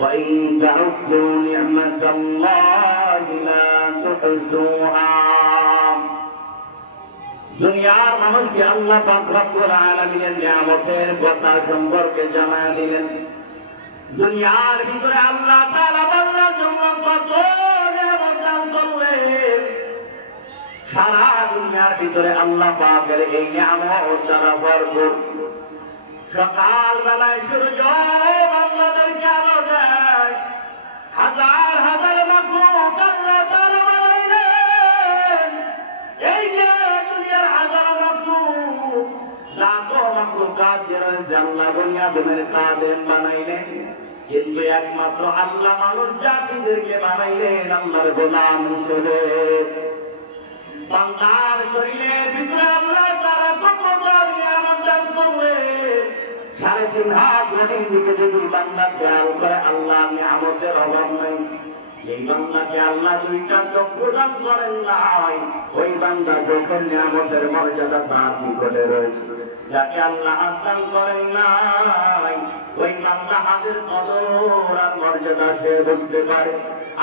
وإن تعدوا نعمة الله لا تحصوها দুনিয়ার মানুষকে আল্লাহ পাক রব্বুল আলামিনের নিয়ামতের কথা সম্পর্কে জানায় দিলেন। দুনিয়ার ভিতরে আল্লাহ তাআলা বান্দার জন্য কত নিয়ামত দান করলেন। সারা দুনিয়ার ভিতরে আল্লাহ পাকের এই নিয়ামত দ্বারা ভরপুর। সকাল বেলায় সূর্য বান্দাদেরকে আলো দেয়, হাজার হাজার মাখলুক আল্লাহ তাআলা বানাইলেন। এই যে দুনিয়ার হাজার মাখলুক, লাখো মাখলুকাত যে রয়েছে আল্লাহ বুনিয়াদের কাদের বানাইলেন, কিন্তু একমাত্র আল্লাহ মানুষ জাতিদেরকে বানাইলেন আল্লাহর গোলাম হিসেবে। বান্দার শরীরের ভিতরে আল্লাহ তাআলা কত নিয়ামত দান করলেন। 3.5 হাত গভীর দিকে যদি বান্দা খেয়াল করে আল্লাহ নিয়ামতের অভাব নাই। এই বান্দাকে আল্লাহ 2টা চোখ প্রদান করেন নাই, ওই বান্দা চোখের নিয়ামতের মর্যাদা তার নিকটে রয়েছে। যাকে আল্লাহ হাত দান করেন নাই, ওই বান্দা হাতের কদর আর মর্যাদা সে বুঝতে পারে।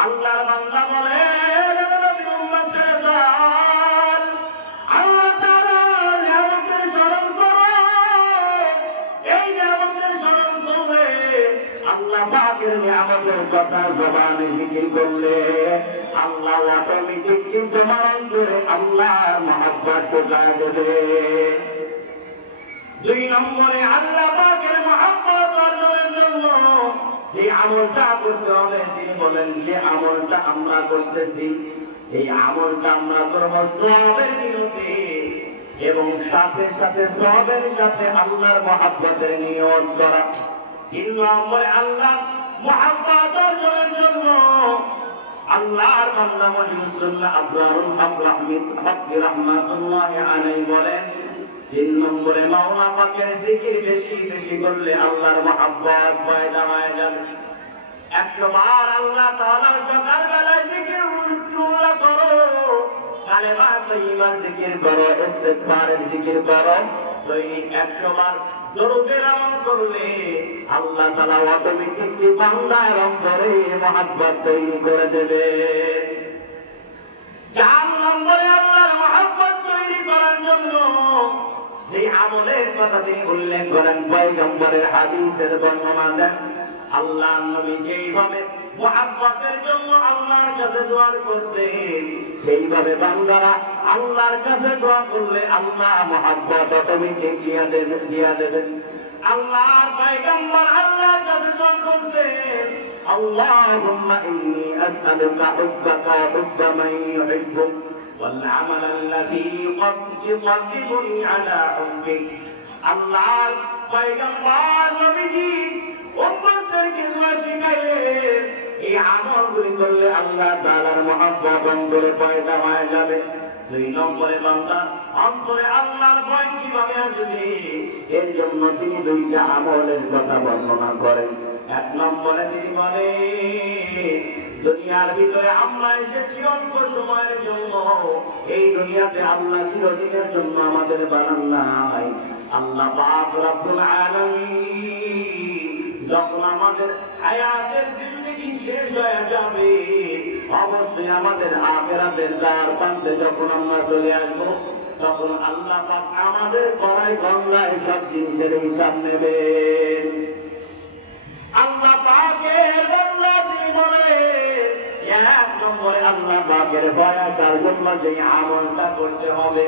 আল্লাহর বান্দা বলে আল্লাহ তাআলা নিয়ামতের স্মরণ করো। এই নিয়ামতের স্মরণ করলে আল্লাহ পাকের নিয়ামতের কথা জবানে জিকির করলে আল্লাহ অটোমেটিকলি তোমার অন্তরে আল্লাহর মহব্বত ঢুকায় দেবে। 2 নম্বরে আল্লাহ পাকের মহব্বত অর্জনের জন্য যে আমলটা করতে হবে, তিনি বলেন যে আমলটা আমরা করতেছি এই আমলটা আমরা করব সওয়াবের নিয়তে, এবং সাথে সাথে সওয়াবের সাথে আল্লাহর মহব্বতের নিয়ত করা। 3 নম্বরে আল্লাহ মহব্বত অর্জনের জন্য আল্লাহর বান্দা মুহাম্মদ আবরারুল হক রাহমাতুল্লাহি আলাইহি বলেন, 3 নম্বরে মাওলা পাকের জিকির বেশি বেশি করলে আল্লাহর মহব্বত পয়দা হয়ে যাবে। 100 বার আল্লাহ তাআলার সকালবেলায় জিকির উল্লাহ করো, কালেমা তৈয়্যিবার জিকির করো, ইস্তিগফারের জিকির করো, দৈনিক 100 বার দরুদের আমল করলে আল্লাহ তাআলা অটোমেটিকলি বান্দার অন্তরে মহব্বত তৈরি করে দেবে। 4 নম্বরে আল্লাহর মহব্বত তৈরি করার জন্য যে আমলের কথা তিনি উল্লেখ করেন, পয়গম্বরের হাদিসের বর্ণনা দেন। আল্লাহ নবী যেইভাবে মহব্বতের জন্য আল্লাহর কাছে দোয়া করতেন, সেইভাবে বান্দারা আল্লাহর কাছে দোয়া করলে আল্লাহ মহব্বত অটোমেটিকলি দিয়া দেবেন। আল্লাহর পয়গম্বর আল্লাহর কাছে দোয়া করতেন, আল্লাহুম্মা ইন্নী আসআলুকা হুব্বাকা ওয়া হুব্বা মান ইউহিব্বুক ওয়াল আমাল আল্লাযী ইউকাররিবুনি আলা হুব্বিক। আল্লাহর পয়গম্বর নবীজি উম্মতদেরকে দোয়া শিখাইলেন, এই আমলগুলি করলে আল্লাহ তাআলার মহব্বত অন্তরে পয়দা হয়ে যাবে। 2 নম্বরে বান্দা অন্তরে আল্লাহর ভয় কিভাবে আসবে, এর জন্য তিনি 2টা আমলের কথা বর্ণনা করেন। 1 নম্বরে তিনি বলেন, দুনিয়ার ভিতরে আমরা এসেছি অল্প সময়ের জন্য, এই দুনিয়াতে আল্লাহ চিরদিনের জন্য আমাদের বানান নাই। আল্লাহ পাক রব্বুল আলামিন যখন আমাদের হায়াতের জিন্দেগি শেষ হয়ে যাবে, অবশ্যই আমাদের আখিরাতের দ্বার প্রান্তে যখন আমরা চলে আসবো, তখন আল্লাহ পাক আমাদের কড়াই গঙ্গায় সব জিনিসের হিসাব নেবে। আল্লাহ পাকের বান্দা তিনি বলে, 1 নম্বরে আল্লাহ পাকের ভয় আসার জন্য যে আমলটা করতে হবে,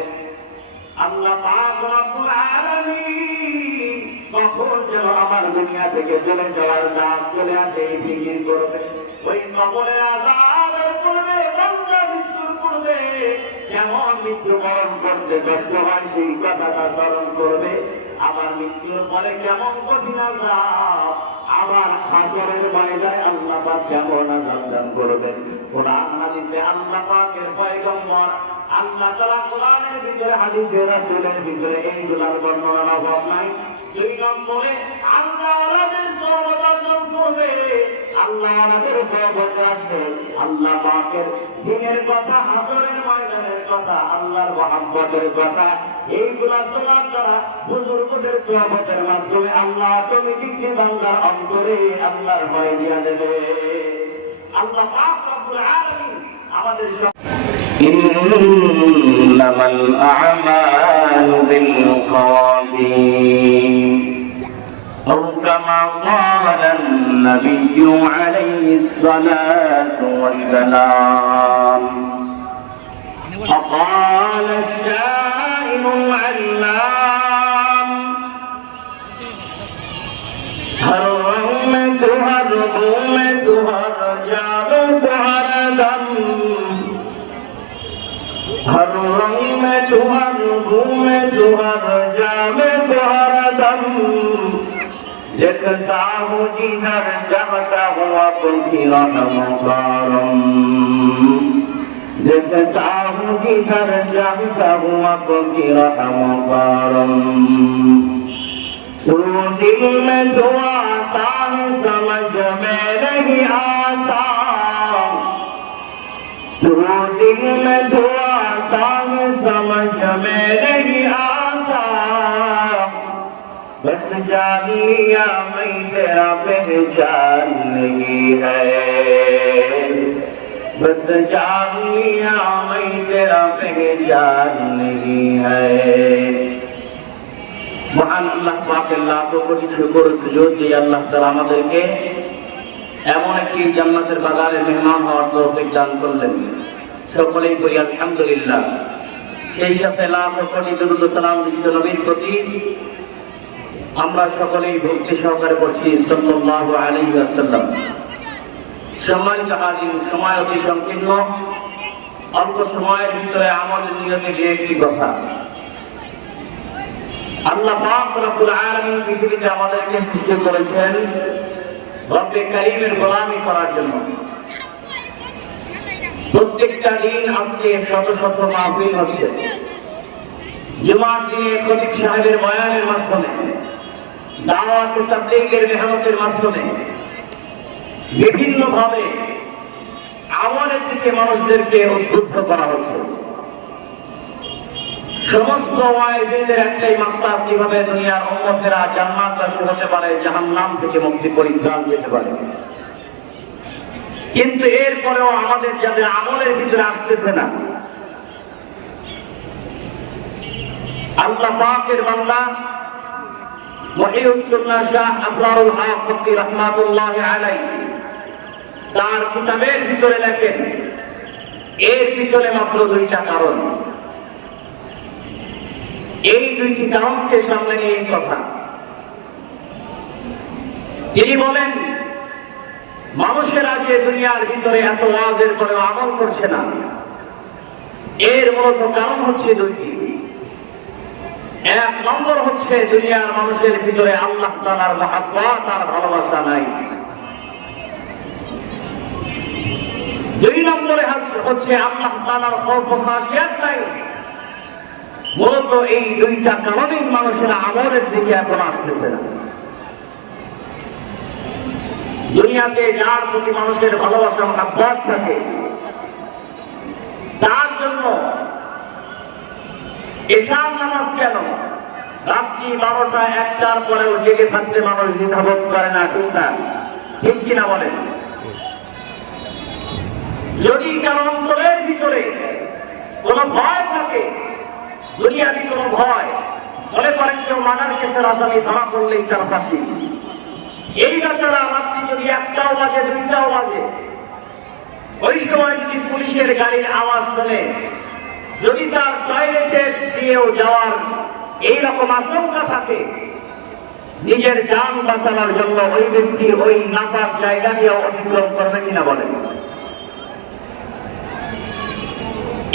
আল্লাহ পাক রব্বুল আলামিন কখন যেন আমার দুনিয়া থেকে চলে যাওয়ার ডাক চলে আসে, এই ফিকির করবে। ওই কবরের আযাবের পূর্বে বান্দা মৃত্যুর পূর্বে কেমন মৃত্যুবরণ করতে কষ্ট হয় সেই কথাটা স্মরণ করবে। আবার মৃত্যুর পরে কেমন কঠিন আযাব, আবার হাসরের ময়দানে আল্লাহ পাক কেমন আযাব দান করবেন। কোরআন হাদিসে আল্লাহ পাকের পয়গম্বর আল্লাহ তাআলা কোরআনের ভিতরে হাদিসে রাসূলের ভিতরে এইগুলোর বর্ণনার অভাব নাই। 2 নম্বরে আল্লাহ ওয়ালাদের সওয়াব অর্জন করবে, আল্লাহ আমাদের সহবতে আসে আল্লাহ পাকের দিনের কথা, হাসরের ময়দানের কথা, আল্লাহর মহব্বতের কথা, এইগুলা শোনা করা বুজুর্গদের সহবতের মাধ্যমে আল্লাহ অটোমেটিকলি বান্দার অন্তরে আল্লাহর ভয় দিয়া দেবে। আল্লাহ পাক রব্বুল আলামিন আমাদের ইন্নামাল আ'মালু বিল খাওয়াতিম أو كما قال النبي عليه الصلاة والسلام. فقال الشاعر العلام هرمتها الرمتها رجالتها ردم هرمتها الرمتها رجالتها ردم लिखता हूँ जिधर चाहता हूँ आपकी रहमतारम लिखता हूँ जिधर चाहता हूँ आपकी रहमतारम तू दिल में जो आता है समझ में नहीं आता तू दिल में जो आता है समझ में नहीं आता बस जान लिया मैं तेरा पहचान नहीं है बस जान लिया मैं तेरा पहचान नहीं है। মহান আল্লাহ পাকের লাখ কোটি শুকর সুজুদ যে আল্লাহ তাআলা আমাদেরকে এমন একটি জান্নাতের বাগানের মেহমান হওয়ার তৌফিক দান করলেন, সকলেই বলি আলহামদুলিল্লাহ। সেই সাথে লাখ কোটি দরুদ ও সালাম বিশ্ব নবীর প্রতি আমরা সকলেই ভক্তি সহকারে পড়ছি সাল্লাল্লাহু আলাইহি ওয়াসাল্লাম। সম্মানিত হাজির, সময় অতি সংকীর্ণ, অল্প সময়ের ভিতরে আমাদের নিয়তে যে একটি কথা। আল্লাহ পাক রব্বুল আলামিন পৃথিবীতে আমাদেরকে সৃষ্টি করেছেন রব্বে কারীমের গোলামি করার জন্য। প্রত্যেকটা দিন আজকে শত শত মাহফিল হচ্ছে, জুমার দিনে খতিব সাহেবের বয়ানের মাধ্যমে, দাওয়াত ও তাবলীগের মেহনতের মাধ্যমে বিভিন্ন ভাবে আমলের দিকে মানুষদেরকে উদ্বুদ্ধ করা হচ্ছে। সমস্ত ওয়াইজদের একটাই মাকসাদ, কিভাবে দুনিয়ার উম্মতেরা জান্নাতবাসী হতে পারে, জাহান্নাম থেকে মুক্তি পরিত্রাণ পেতে পারে। কিন্তু এরপরেও আমাদের যাদের আমলের ভিতরে আসতেছে না, আল্লাহ পাকের বান্দা মুহিউস সুন্নাহ শাহ আবরারুল হক ফকি রাহমাতুল্লাহি আলাইহি তার কিতাবের ভিতরে লেখেন, এর পিছনে মাত্র দুইটা কারণ। এই দুইটি কারণকে সামনে নিয়ে এই কথা। তিনি বলেন, মানুষেরা যে দুনিয়ার ভিতরে এত ওয়াজের পরেও আমল করছে না, এর মূলত কারণ হচ্ছে দুইটি। এক নম্বর হচ্ছে দুনিয়ার মানুষের ভিতরে আল্লাহ তাআলার মহব্বত আর ভালোবাসা নাই। দুই নম্বরে হচ্ছে আল্লাহ তাআলার খৌফ ও খাশিয়াত নাই। মূলত এই দুইটা কারণেই মানুষেরা আমলের দিকে এখন আসতেছে না। দুনিয়াতে যার প্রতি মানুষের ভালোবাসা মহব্বত থাকে, তার জন্য এশার নামাজ কেন রাত্রি 12টা 1টার পরেও জেগে থাকতে মানুষ দ্বিধাবোধ করে না, ঠিক না? ঠিক কিনা বলেন? যদি কারো অন্তরের ভিতরে কোন ভয় থাকে, দুনিয়াবি কোন ভয়, মনে করেন কেউ মার্ডার কেসের আসামি ধরা পড়লেই তার ফাঁসি, এই বেচারা রাত্রি যদি 1টাও বাজে 2টাও বাজে, ওই সময় যদি পুলিশের গাড়ির আওয়াজ শুনে, যদি তার টয়লেটে দিয়েও যাওয়ার এইরকম আশঙ্কা থাকে, নিজের জান বাঁচানোর জন্য ওই ব্যক্তি ওই নাপাক জায়গা দিয়ে অতিক্রম করবে কিনা বলেন?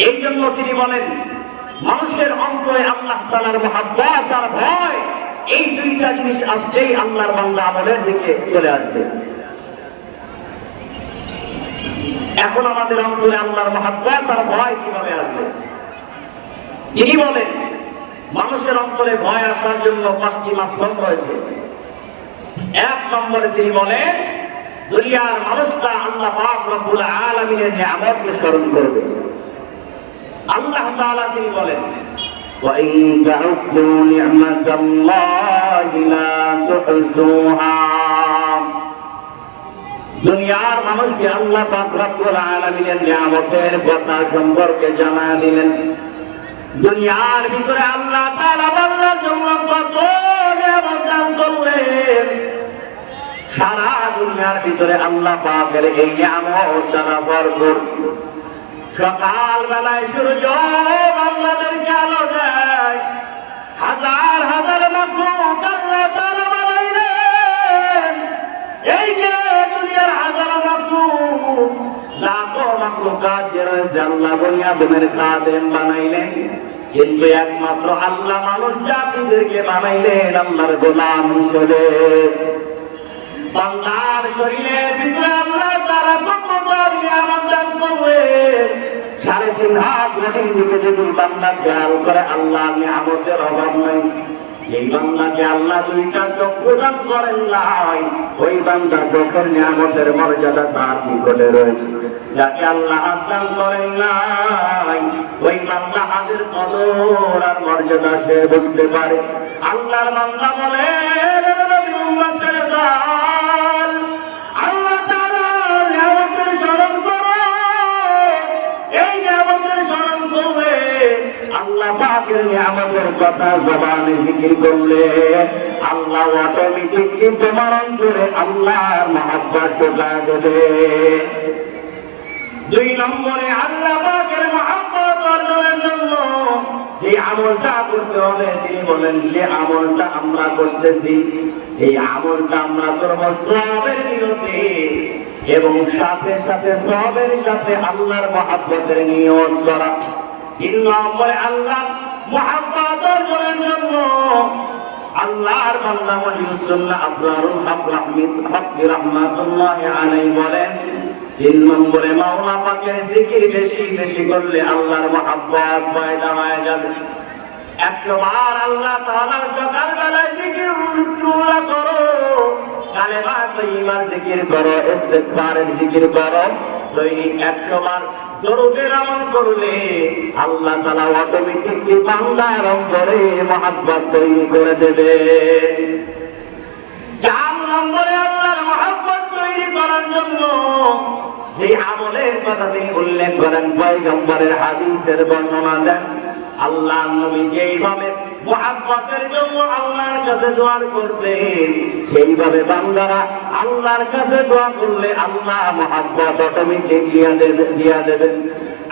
এই জন্য তিনি বলেন, মানুষের অন্তরে আল্লাহ তাআলার মহব্বত আর ভয়, এই দুইটা জিনিস আসলেই আল্লাহর বান্দা আমলের দিকে চলে আসবে। এখন আমাদের অন্তরে আল্লাহর মহব্বত আর ভয় কিভাবে আসবে? তিনি বলেন, মানুষের অন্তরে ভয় আসার জন্য 5টি মাধ্যম রয়েছে। এক নম্বরে তিনি বলেন, দুনিয়ার মানুষরা আল্লাহ পাক রব্বুল আলামিনের নিয়ামতকে স্মরণ করবে। আল্লাহ তাআলা তিনি বলেন, وَإِن تَعُدُّوا نِعْمَةَ اللَّهِ لَا تُحْصُوهَا। দুনিয়ার মানুষকে আল্লাহ পাক রব্বুল আলামিনের নিয়ামতের কথা সম্পর্কে জানায় দিলেন। দুনিয়ার ভিতরে আল্লাহ তাআলা বান্দার জন্য কত নিয়ামত দান করলেন। সারা দুনিয়ার ভিতরে আল্লাহ পাকের এই নিয়ামত দ্বারা ভরপুর। সকাল বেলায় সূর্য বান্দাদেরকে আলো দেয়, হাজার হাজার মাখলুক আল্লাহ তাআলা বানাইলেন। এই যে দুনিয়ার হাজার মাখলুক, লাখো মাখলুকাত যে রয়েছে আল্লাহ বনি আদমের খাদেম বানাইলেন, কিন্তু একমাত্র আল্লাহ মানুষ জাতিদেরকে বানাইলেন আল্লাহর গোলাম হিসেবে। বান্দার শরীরের ভিতরে আল্লাহ তাআলা কত নিয়ামত দান করলেন। 3.5 হাত গভীর দিকে যদি বান্দা খেয়াল করে আল্লাহর নিয়ামতের অভাব নাই। যেই বান্দাকে আল্লাহ 2টা চোখ প্রদান করেন নাই, ওই বান্দা চোখের নিয়ামতের মর্যাদা তার নিকটে রয়েছে। যাকে আল্লাহ হাত দান করেন নাই, ওই বান্দা হাতের কদর আর মর্যাদা সে বুঝতে পারে। আল্লাহর বান্দা বলেন, আল্লাহ তাআলার নিয়ামতের স্মরণ করো। এই নিয়ামতের স্মরণ করলে, আল্লাহ পাকের নিয়ামতের কথা জবানে জিকির করলে, আল্লাহ অটোমেটিকলি তোমার অন্তরে আল্লাহর মহব্বত ঢোকায় দেবে। 2 নম্বরে আল্লাহ পাকের মহব্বত অর্জনের জন্য যে আমলটা করতে হবে, তিনি বলেন যে আমলটা আমরা করতেছি, এই আমলটা আমরা করব সওয়াবের নিয়তে, এবং সাথে সাথে সওয়াবের সাথে আল্লাহর মহব্বতের নিয়ত করা। 3 নম্বরে আল্লাহ মহব্বত অর্জনের জন্য আল্লাহর বান্দা ওয়ালিউস সুন্নাহ আবরারুল হক রাহমাতুল্লাহি আলাইহি বলেন, 3 নম্বরে মাওলা পাকের জিকির বেশি বেশি করলে আল্লাহর মহব্বত পয়দা হয়ে যাবে। 100 বার আল্লাহ তাআলার সকালবেলায় জিকির করো, কালেমা তৈয়্যিবার জিকির করো, ইস্তিগফারের জিকির করো। দৈনিক 100 বার দরুদের আমল করলে আল্লাহ তাআলা অটোমেটিকলি বান্দার অন্তরে মহব্বত তৈরি করে দেবে। 4 নম্বরে আল্লাহর মহব্বত তৈরি করার জন্য যে আমলের কথা তিনি উল্লেখ করেন, পয়গম্বরের হাদিসের বর্ণনা দেন। আল্লাহ নবী যেইভাবে মহব্বতের জন্য আল্লাহর কাছে দোয়া করতেন, সেইভাবে বান্দারা আল্লাহর কাছে দোয়া করলে আল্লাহ মহব্বত অটোমেটিকলি দিয়া দেবেন।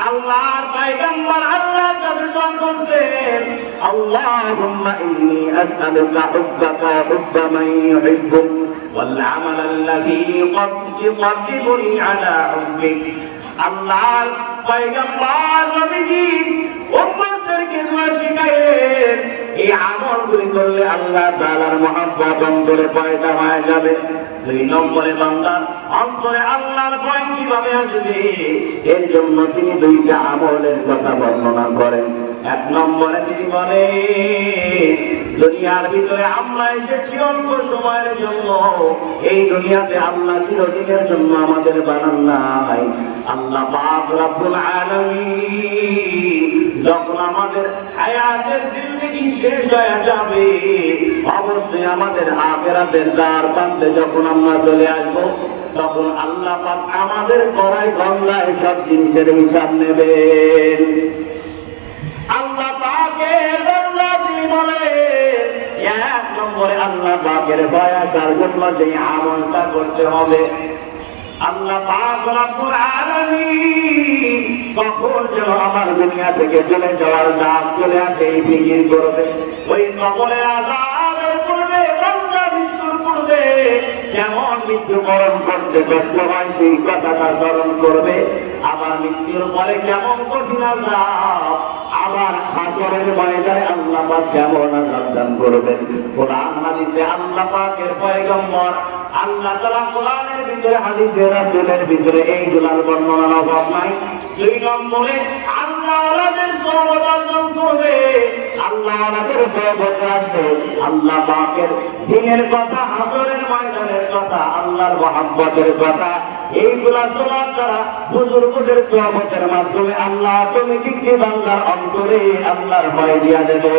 আল্লাহর পয়গম্বর আল্লাহর কাছে দোয়া করতেন, আল্লাহুম্মা ইন্নী আসআলুকা হুব্বাকা হুব্বা মান ইউহিব্বুক ওয়াল আমাল আল্লাযী ইউকাররিবুনি আলা হুব্বিক। আল্লাহর পয়গম্বর নবীজি উম্মতদেরকে দোয়া শিখাইলেন, এই আমলগুলি করলে আল্লাহ তাআলার মহব্বত অন্তরে পয়দা হয়ে যাবে। 2 নম্বরে বান্দার অন্তরে আল্লাহর ভয় কিভাবে আসবে, এর জন্য তিনি 2টা আমলের কথা বর্ণনা করেন। 1 নম্বরে তিনি বলেন, দুনিয়ার ভিতরে আমরা এসেছি অল্প সময়ের জন্য, এই দুনিয়াতে আল্লাহ চিরদিনের জন্য আমাদের বানান নাই। আল্লাহ পাক রব্বুল আলামিন যখন আমাদের হায়াতের জিন্দেগি শেষ হয়ে যাবে, অবশ্যই আমাদের আখিরাতের দ্বার প্রান্তে যখন আমরা চলে আসবো, তখন আল্লাহ পাক আমাদের করায় গঙ্গায় সব জিনিসের হিসাব নেবেন। আল্লাহ পাকের বান্দা তিনি বলেন, 1 নম্বরে আল্লাহ পাকের ভয় আসার জন্য যে আমলটা করতে হবে, আল্লাহ পাক রব্বুল আলামিন কখন যেন আমার দুনিয়া থেকে চলে যাওয়ার ডাক চলে আসে, এই ফিকির করবে। ওই কবরের আযাবের পূর্বে, বান্দা মৃত্যুর পূর্বে যেমন মৃত্যুবরণ করতে কষ্ট হয়, সেই কথাটা স্মরণ করবে। আবার মৃত্যুর পরে কেমন কঠিন আযাব, আবার হাসরের ময়দানে আল্লাহ পাক কেমন আযাব দান করবেন। কোরআন হাদিসে আল্লাহ পাকের পয়গম্বর আল্লাহ তাআলা কোরআনের ভিতরে, হাদিসে রাসূলের ভিতরে এইগুলার বর্ণনার অভাব নাই। 2 নম্বরে আল্লাহ ওয়ালাদের সওয়াব অর্জন করবে। আল্লাহ ওয়ালাদের সওয়াব আসবে, আল্লাহ পাকের দ্বীনের কথা, হাসরের ময়দানের কথা কথা, আল্লাহর মহব্বতের কথা, এইগুলা শোনা করা বুজুর্গদের সোহবতের মাধ্যমে আল্লাহ অটোমেটিকলি বান্দার অন্তরে আল্লাহর ভয় দিয়া দেবে।